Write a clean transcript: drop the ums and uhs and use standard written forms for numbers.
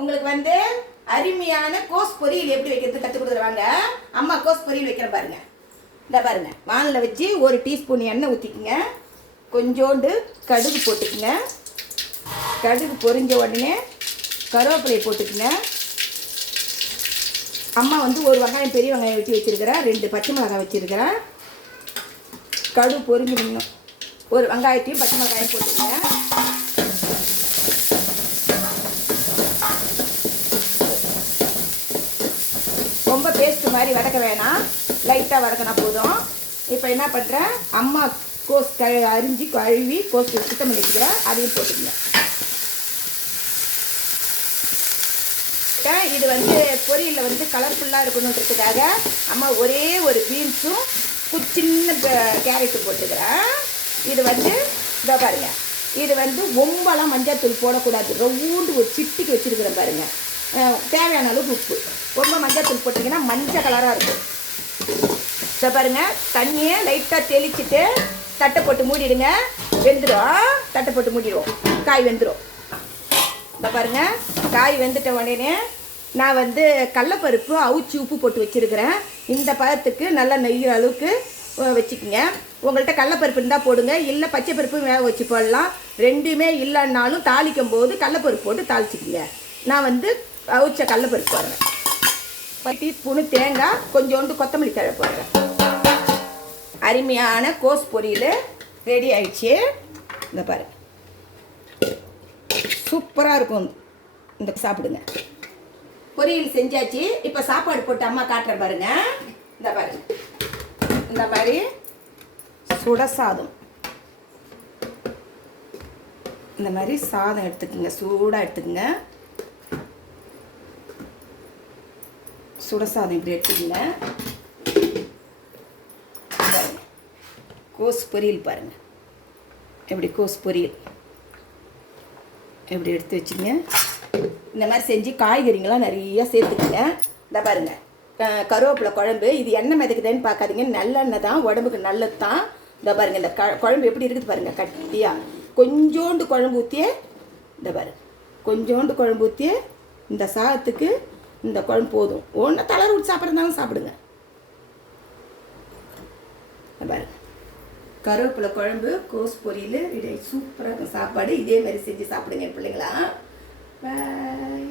உங்களுக்கு வந்து அருமையான கோஸ் பொரியல் எப்படி வைக்கிறது கற்றுக் கொடுத்துருவாங்க. அம்மா கோஸ் பொரியல் வைக்கிற பாருங்க. இந்த பாருங்க, வானில் வச்சு 1 டீஸ்பூன் எண்ணெய் ஊற்றிக்குங்க. கொஞ்சோண்டு கடுகு போட்டுக்குங்க. கடுகு பொரிஞ்ச உடனே கருவேப்பிலையை போட்டுக்குங்க. அம்மா வந்து 1 வெங்காயம் பெரிய வெங்காயம் வெட்டி வச்சுருக்கிறேன், 2 பச்சை மிளகாய் வச்சுருக்கிறேன். கடுகு பொரிஞ்சிடணும். 1 வெங்காயத்தையும் பச்சை மிளகாயும் போட்டுக்குங்க. ரொம்ப பேஸ்ட் மாதிரி வதக்க வேணாம், லைட்டாக வதக்கினா போதும். இப்போ என்ன பண்ணுறேன், அம்மா கோஸ் அரிஞ்சு கழுவி கோஸ் சுத்தம் பண்ணி வச்சுக்கிறேன், அதையும் போட்டுக்கங்க. இது வந்து பொரியலில் வந்து கலர்ஃபுல்லாக இருக்கணுன்றதுக்காக அம்மா ஒரே ஒரு பீன்ஸும் சின்ன கேரட்டும் போட்டுக்கிறேன். இது வந்து இதோ பாருங்க, இது வந்து ரொம்பலாம் மஞ்சள் போடக்கூடாது, ரவுண்டு ஒரு சிட்டிக்கு வச்சுருக்கிறேன் பாருங்கள். தேவையான அளவுக்கு உப்பு, ரொம்ப மஞ்சள் தூள் போட்டிங்கன்னா மஞ்சள் கலராக இருக்கும். இதை பாருங்கள், தண்ணியை லைட்டாக தெளிச்சுட்டு தட்டை போட்டு மூடிடுங்க, வெந்துடும். தட்டை போட்டு மூடிடுவோம், காய் வெந்துடும். இதை பாருங்கள், காய் வெந்துட்ட உடனே நான் வந்து கடலப்பருப்பு அவிச்சி உப்பு போட்டு வச்சுருக்கிறேன். இந்த பழத்துக்கு நல்லா நெய்கிற அளவுக்கு வச்சுக்கோங்க. உங்கள்கிட்ட கடலப்பருப்பு இருந்தால் போடுங்க, இல்லை பச்சை பருப்பு வேக வச்சு போடலாம். ரெண்டுமே இல்லைன்னாலும் தாளிக்கும் போது கடலப்பருப்பு போட்டு தாளிச்சிக்கோங்க. நான் வந்து அவிச்ச கடலப்பருப்பு போடுறேன். 10 டீஸ்பூனு தேங்காய், கொஞ்சோண்டு கொத்தமல்லி தழை போடுறேன். அருமையான கோஸ் பொரியல் ரெடி ஆயிடுச்சு. இந்த பாரு, சூப்பராக இருக்கும். இந்த சாப்பிடுங்க. பொரியல் செஞ்சாச்சு. இப்போ சாப்பாடு போட்டு அம்மா காட்டுற பாருங்க. இந்த பாருங்க, இந்த மாதிரி சுட சாதம், இந்த மாதிரி சாதம் எடுத்துக்கோங்க, சூடாக எடுத்துக்கோங்க. சுட சாதம் இப்படி எடுத்துக்கோங்க. கோஸ் பொரியல் பாருங்கள், எப்படி கோஸ் பொரியல் எப்படி எடுத்து வச்சுங்க. இந்த மாதிரி செஞ்சு காய்கறிங்களாம் நிறையா சேர்த்துக்குங்க. இந்த பாருங்கள், கருவேப்பிலை குழம்பு. இது எண்ணெய் மிதக்குதுன்னு பார்க்காதீங்க, நல்லெண்ணெய் தான், உடம்புக்கு நல்லது தான். இந்த பாருங்கள், இந்த குழம்பு எப்படி இருக்குது பாருங்கள், கட்டியாக. கொஞ்சோண்டு குழம்பு ஊற்றியே, இந்த பாரு, கொஞ்சோண்டு குழம்பு ஊற்றியே இந்த சாதத்துக்கு இந்த குழம்பு போதும். ஒன்று தளர் விட்டு சாப்பிட்றதாலும் சாப்பிடுங்க. பாருங்க, கருவேப்பிலை குழம்பு கோஸ் பொரியல், சூப்பராக இருக்கும் சாப்பாடு. இதே மாதிரி செஞ்சு சாப்பிடுங்க பிள்ளைங்களா. பாய்.